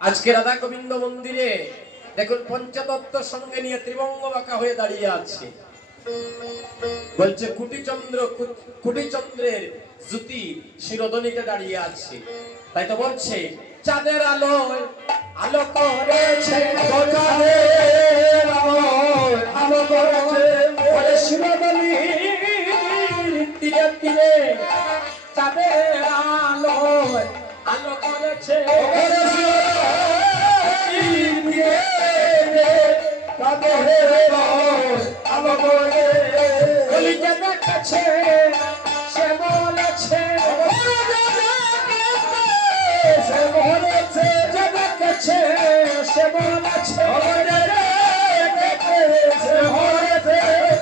আজকে রাধা গোবিন্দ মন্দিরে দেখুন পঞ্চতত্ত্ব সঙ্গে নিয়ে ত্রিভঙ্গ বাঁকা হয়ে দাঁড়িয়ে আছে। বলছে কুটিচন্দ্রের জ্যোতি শিরোধনীতে দাঁড়িয়ে আছে। তাই তো বলছে চাঁদের আলোয় আলো করেছে, আলো করেছে শিরোধনীর তীরে তীরে, চাঁদের আলোয় আলো করেছে সে বলেছে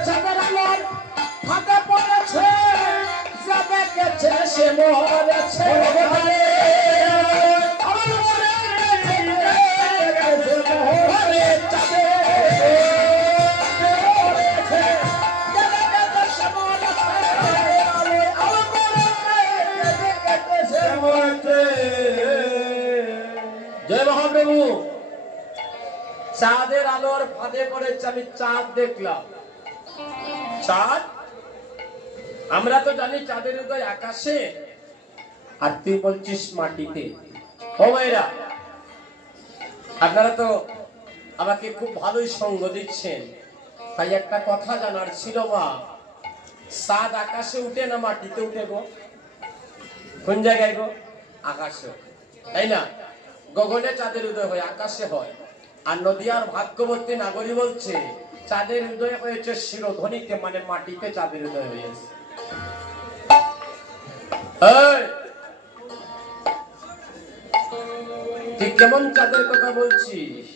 চাঁদের আলোর ফাঁকে পড়েছে, যা দেখেছে সে মরেছে। জয় মহাপ্রভু। চাঁদের আলোর ফাঁদে পড়েছে, আমি চাঁদ দেখলাম। চাঁদ আমরা তো জানি চাঁদের উদয় আকাশে, আর তুই বলছিস মাটিতে। ও ভাইরা, আপনারা তো আমাকে খুব ভালোই সঙ্গ দিচ্ছেন, তাই একটা কথা জানার ছিল। মা, চাঁদ আকাশে উঠে না মাটিতে উঠে গো? কোন জায়গায় গো? আকাশে, তাই না? গগনে চাঁদের উদয় হয়, আকাশে হয়। আর নদিয়ার ভাগ্যবতী নাগরী বলছে চাঁদের উদয় হয়েছে শিরোধনীতে, মানে মাটিতে চাঁদের উদয় হয়েছে। তুই কেমন চাঁদের কথা বলছিস?